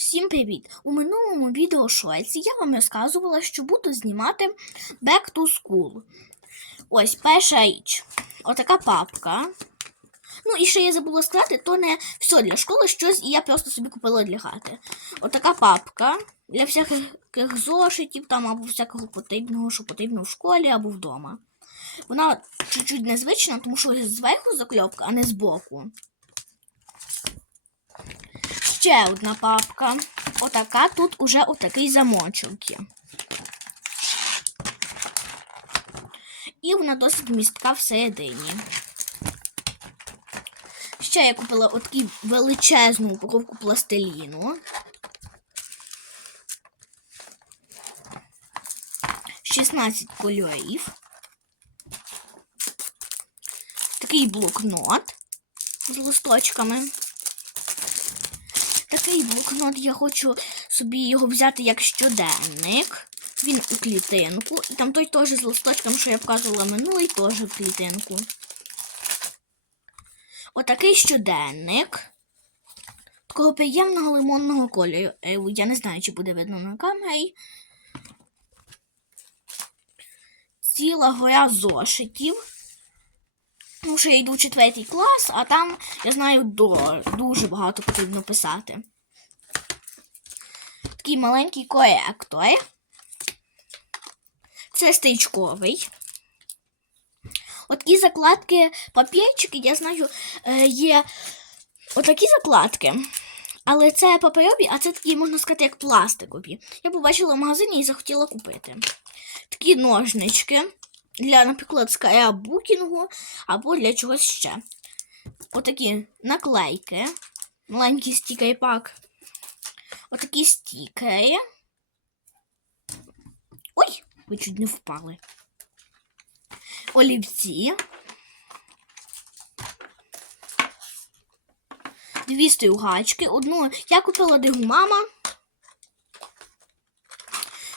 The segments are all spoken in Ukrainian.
Всім привіт! У минулому відео шоці я вам розказувала, що буду знімати Back to School. Ось перша річ. Отака папка. Ну і ще я забула сказати, то не все для школи щось, і я просто собі купила для хати. Отака папка для всяких зошитів там або всякого потрібного, що потрібно в школі або вдома. Вона чуть-чуть незвична, тому що зверху закльопка, а не збоку. Ще одна папка. Отака тут уже отакий замочок. І вона досить містка всередині. Ще я купила отаку величезну упаковку пластиліну. Шістнадцять кольорів. Такий блокнот з листочками. Такий блокнот я хочу собі його взяти як щоденник. Він у клітинку. І там той теж з листочком, що я показувала минулий, теж в клітинку. Отакий щоденник. Такого приємного лимонного кольору. Е, Я не знаю, чи буде видно на камері. Ціла гора зошитів. Тому що я йду в четвертий клас, а там, я знаю, дуже багато потрібно писати. Такий маленький коректор. Це стрічковий. Отакі закладки, папірчики, я знаю, е, є отакі закладки. Але це паперові, а це такі, можна сказати, як пластикові. Я побачила в магазині і захотіла купити. Такі ножнички для, наприклад, скайабукінгу або для чогось ще. Отакі наклейки, маленький стікер-пак. Отакі стікери. Ой, ви чуть не впали. Олівці. Дві стругачки. Одну я купила дигу мама.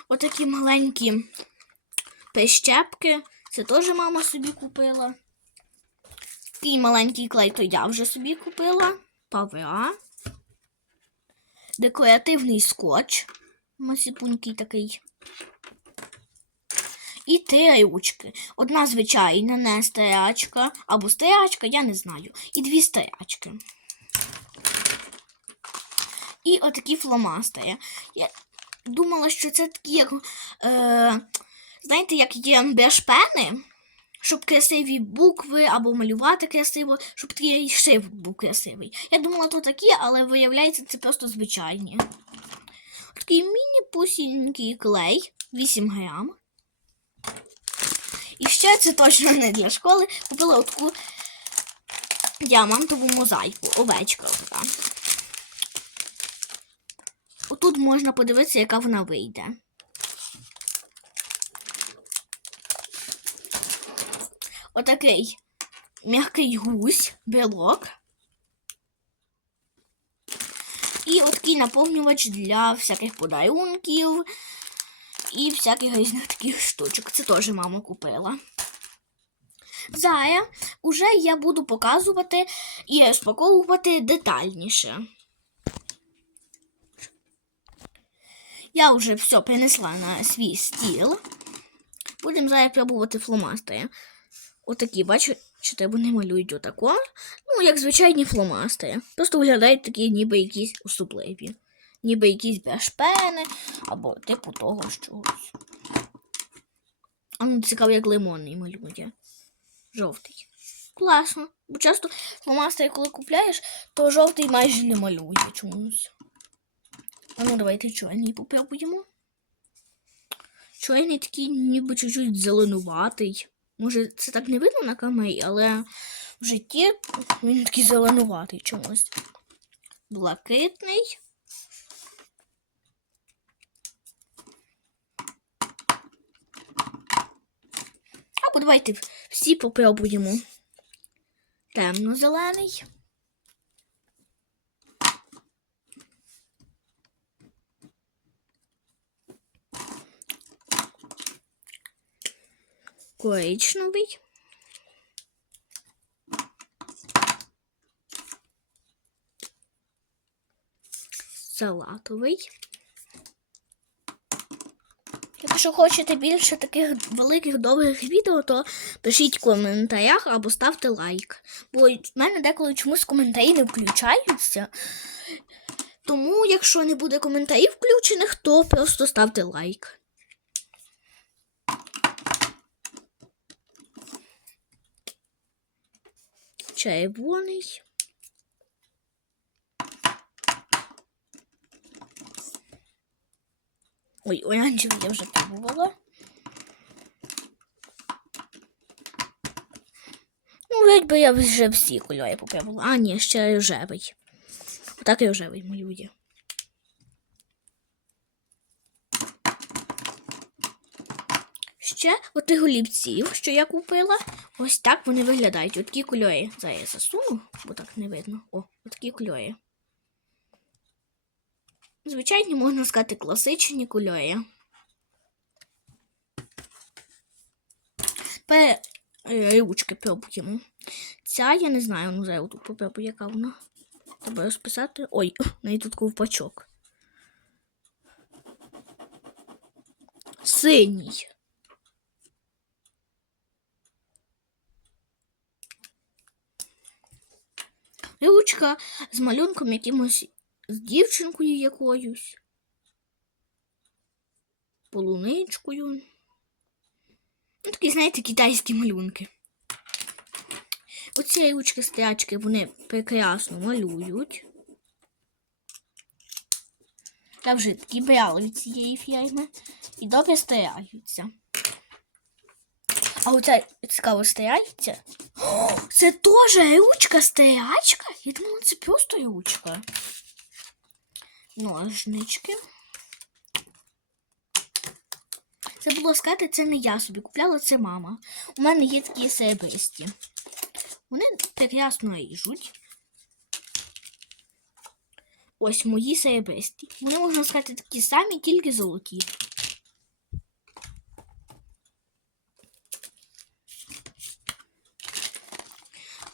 Отакі маленькі прищепки. Це теж мама собі купила. Такий маленький клей, то я вже собі купила. Павера. Декоративний скотч. Масипунький такий. І три ручки. Одна звичайна, не старячка. Або старячка, я не знаю. І дві старячки. І отакі фломастери. Я думала, що це такі, як. Е, знаєте, як є бешпени, щоб красиві букви або малювати красиво, щоб такий шрифт був красивий. Я думала, то такі, але виявляється, це просто звичайні. Такий міні-пусінький клей, 8 грам. І ще це точно не для школи. Купила таку діамантову мозаїку, овечка. Отут можна подивитися, яка вона вийде. Отакий м'який гусь, білок. І отакий наповнювач для всяких подарунків і всяких різних таких штучок. Це теж мама купила. Зараз уже я буду показувати і розпаковувати детальніше. Я вже все принесла на свій стіл. Будемо зараз пробувати фломастери. Отакі, бачите, вони малюють отако. Ну, як звичайні фломастери. Просто виглядають такі, ніби якісь особливі. Ніби якісь бешпени або типу того чогось. А ну цікаво, як лимонний малює. Жовтий. Класно. Бо часто фломастери, коли купляєш, то жовтий майже не малює чомусь. А ну давайте чорний попробуємо. Чорний такий ніби чуть-чуть зеленуватий. Може, це так не видно на камері, але в житті він такий зеленуватий чомусь. Блакитний. Або давайте всі попробуємо. Темно-зелений. Коричневий. салатовий. Якщо хочете більше таких великих довгих відео, то пишіть в коментарях або ставте лайк. Бо в мене деколи чомусь коментарі не включаються. Тому, якщо не буде коментарів включених, то просто ставте лайк. Червоний. Ой, оранжевий я вже пробувала. Ну, якби я вже всі кольори попробувала. А, ні, ще рожевий. Отак і рожевий малює. Ще отих голівців, що я купила, ось так вони виглядають. Отакі кольори. Зараз я засуну, бо так не видно. О, отакі кольори. Звичайні, можна сказати, класичні кольори. Тепер е, ручки пробуємо. Ця я не знаю, ну зараз тут попробую, яка вона. Треба розписати. Ой, неї тут ковпачок. Синій. Ручка з малюнком якимось з дівчинкою якоюсь. Полуничкою. Ну, такі, знаєте, китайські малюнки. Оці ручки стрячки вони прекрасно малюють. Я вже такі брала від цієї фірми і добре стараються. А оця цікаво старається. О, це теж ручка старячка? Я думала, це просто ручка. Ножнички. Це було сказати, це не я собі купляла, це мама. У мене є такі серебристі. Вони прекрасно ріжуть. Ось мої серебристі. Вони, можна сказати, такі самі, тільки золоті.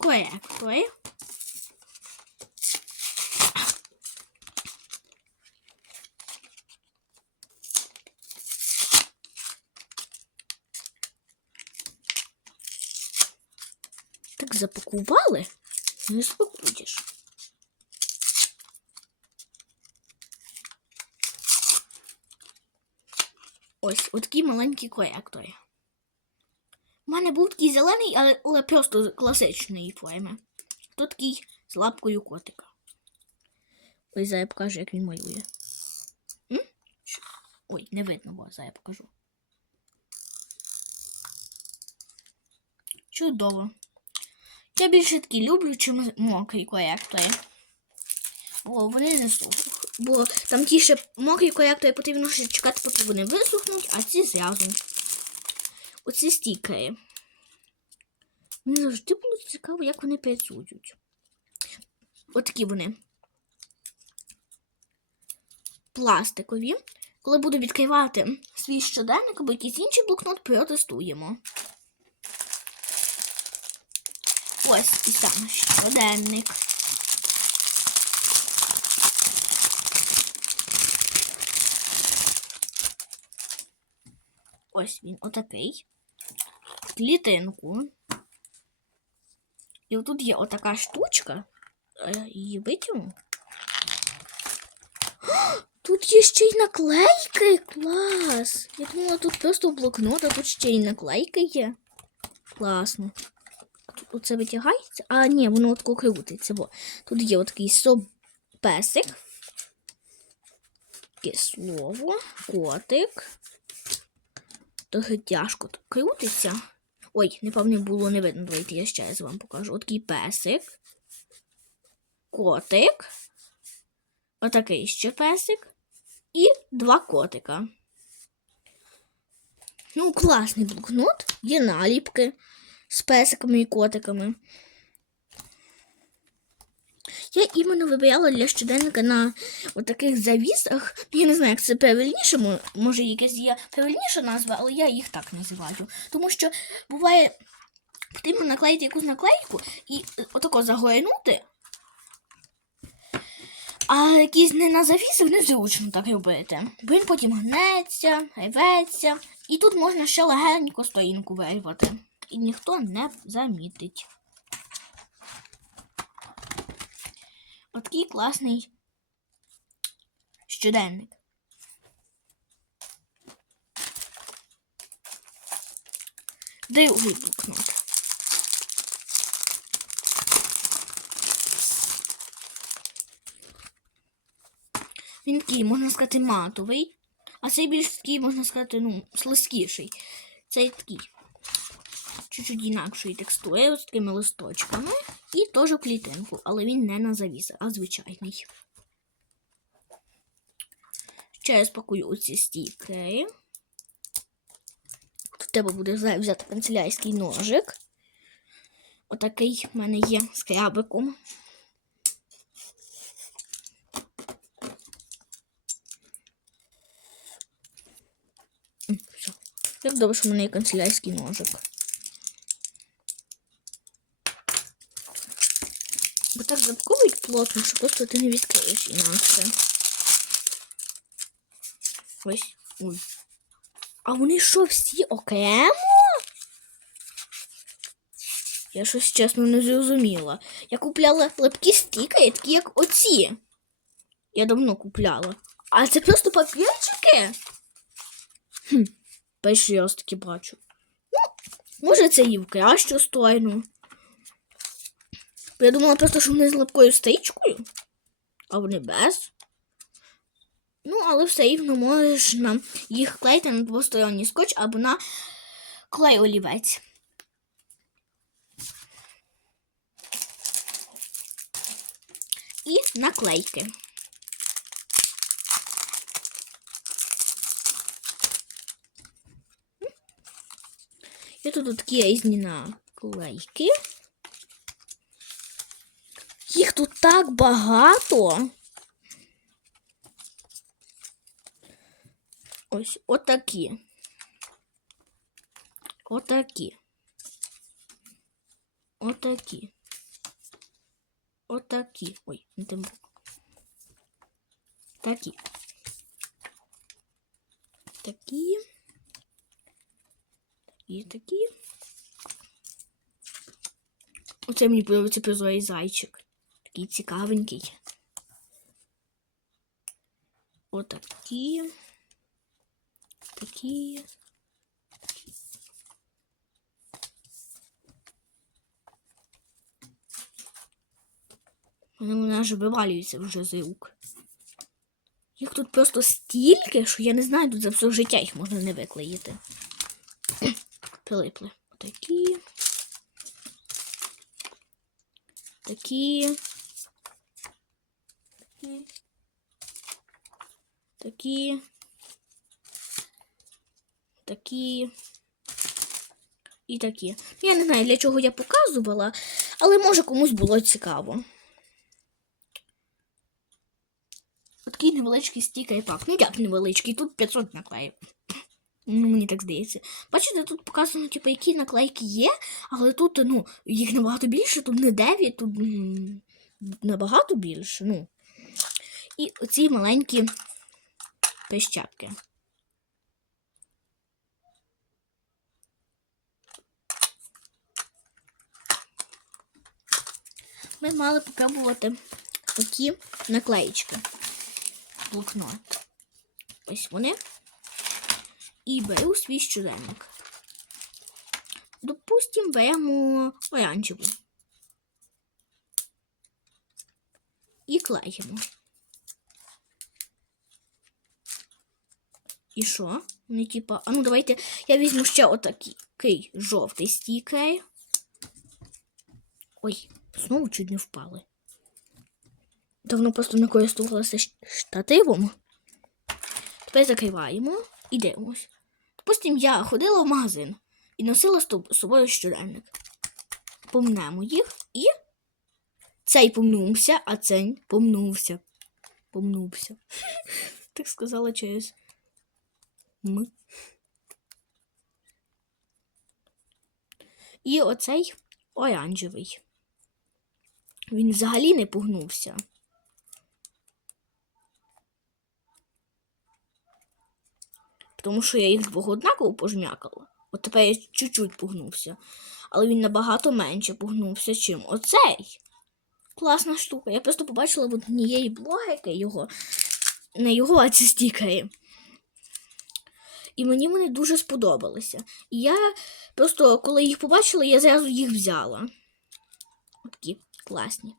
Коректори. Так запакували? Не спакуєш. Ось, отакі маленькі коректори. У мене був такий зелений, але, але просто класичної форми. Тут такий з лапкою котика. Ось зараз я покажу, як він малює. М? Ой, не видно, бо зараз я покажу. Чудово. Я більше такі люблю, чим мокрі коректори. О, вони сухнуть. Бо там ті ще мокрі коректори потрібно ще чекати, поки вони висохнуть, а ці зразу. Оці стікери. Мені завжди було цікаво, як вони працюють. Отакі вони. Пластикові. Коли буду відкривати свій щоденник або якийсь інший блокнот, протестуємо. Ось і сам щоденник. Ось він отакий. Клітинку. І отут є отака штучка. Е, Її витягну. Тут є ще й наклейки. Клас! Я думала, тут просто блокнот, а тут ще й наклейки є. Класно. Тут оце витягається. А, ні, воно от крутиться. Бо тут є отакий сопесик. Таке слово, котик. Трохи тяжко тут крутиться. Ой, напевно, було не видно. Давайте я ще раз вам покажу. Отакий песик. Котик. Отакий ще песик. І два котика. Ну, класний блокнот. Є наліпки з песиками і котиками. Я іменно вибирала для щоденника на таких завісах. Я не знаю, як це правильніше, може якась є правильніша назва, але я їх так називаю. Тому що буває, потрібно наклеїти якусь наклейку і е, отако загорнути. А якийсь не на завісах незручно так робити. Бо він потім гнеться, рветься. І тут можна ще легенько сторінку вирвати. І ніхто не замітить. Отакий класний щоденник. Другий блокнот. Він такий, можна сказати, матовий, а цей більш такий, можна сказати, ну, слизькіший. Цей такий. Чуть-чуть інакшої текстури, з такими листочками. І теж клітинку, але він не на завіс, а звичайний. Ще я спакую оці стікери. Тут тебе буде взяти канцелярський ножик. Отакий в мене є з крабиком. М, Все. Як добре, що в мене є канцелярський ножик. Так запаковують плотно, що просто ти не відкриєш інакше. Ось. Ой. А вони що, всі окремо? Я щось чесно не зрозуміла. Я купляла липкі стікери, такі як оці. Я давно купляла. А це просто папірчики? Хм, перший раз таки бачу. Ну, може це і в кращу сторону. Я думала просто, що вони з липкою стрічкою, а вони без. Ну, але все рівно можна їх клеїти на двосторонній скотч або на клей олівець. І наклейки. І тут такі різні наклейки. так багато. Ось отакі. Отакі. Отакі. Отакі. Ой, не тим боком. Такі. Такі. І такі. Оце мені подобається прозорий зайчик. Такий цікавенький. Отакі. Такі. Вони мене аж вивалюються вже з рук. Їх тут просто стільки, що я не знаю, тут за все життя їх можна не виклеїти. Прилипли. Такі. Такі. Такі. Такі. Такі. І такі. Я не знаю, для чого я показувала, але може комусь було цікаво. Такий невеличкий стікер пак. Ну як невеличкий, тут 500 наклеїв. Ну, мені так здається. Бачите, тут показано, типу, які наклейки є, але тут, ну, їх набагато більше, тут не 9, тут набагато більше. Ну. І оці маленькі пищапки. Ми мали попробувати такі наклеїчки. Блокнот. Ось вони. І беру свій щоденник. Допустим, беремо оранжеву. І клеїмо. І що? Вони типа. А ну давайте я візьму ще отакий жовтий стікер. Ой, знову чуть не впали. Давно просто не користувалася штативом. Тепер закриваємо і дивимось. Допустим, я ходила в магазин і носила з собою щоденник. Помнемо їх і цей помнувся, а цей помнувся. Помнувся. Так сказала через ми. І оцей оранжевий. Він взагалі не погнувся. Тому що я їх двох однаково пожмякала. От тепер я чуть-чуть погнувся. Але він набагато менше погнувся, чим оцей. Класна штука. Я просто побачила в однієї блогерки його. Не його, а ці стікери. І мені вони дуже сподобалися. І я просто, коли їх побачила, я зразу їх взяла. Такі класні.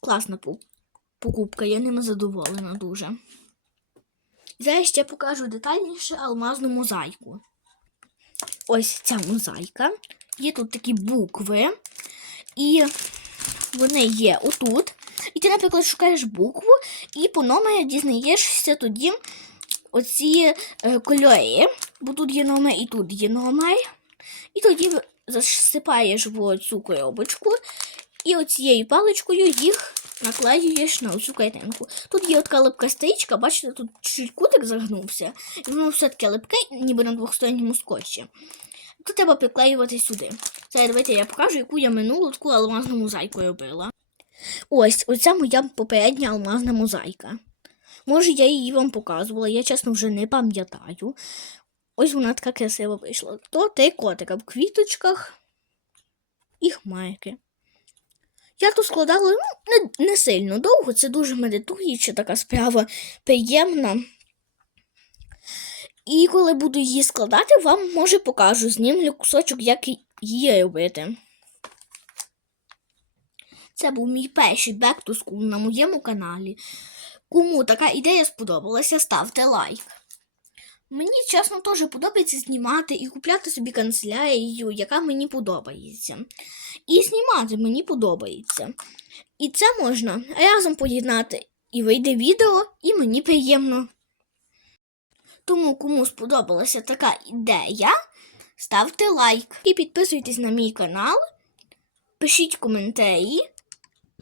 Класна покупка, я ними задоволена дуже. Зараз ще покажу детальніше алмазну мозаїку. Ось ця мозаїка. Є тут такі букви, і вони є отут. І ти, наприклад, шукаєш букву, і по номері дізнаєшся тоді оці е, кольори, бо тут є номер і тут є номер. І тоді засипаєш в цю коробочку, і оцією паличкою їх наклеюєш на оцю картинку. Тут є така липка стрічка, бачите, тут чуть кутик загнувся, і воно все таке липке, ніби на двохсторонньому скотчі. Тут треба приклеювати сюди. Зараз давайте я покажу, яку я минулу таку алмазну мозаїку робила. Ось, оця моя попередня алмазна мозаїка. Може, я її вам показувала, я чесно вже не пам'ятаю. Ось вона така красива вийшла. То три котика в квіточках і хмайки. Я тут складала ну, не, не сильно довго, це дуже медитуюча така справа, приємна. І коли буду її складати, вам може покажу, знімлю кусочок, як її робити. Це був мій перший back to school на моєму каналі. Кому така ідея сподобалася, ставте лайк. Мені чесно теж подобається знімати і купляти собі канцелярію, яка мені подобається. І знімати мені подобається. І це можна разом поєднати і вийде відео, і мені приємно. Тому, кому сподобалася така ідея, ставте лайк і підписуйтесь на мій канал, пишіть коментарі.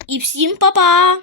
І всім па-па!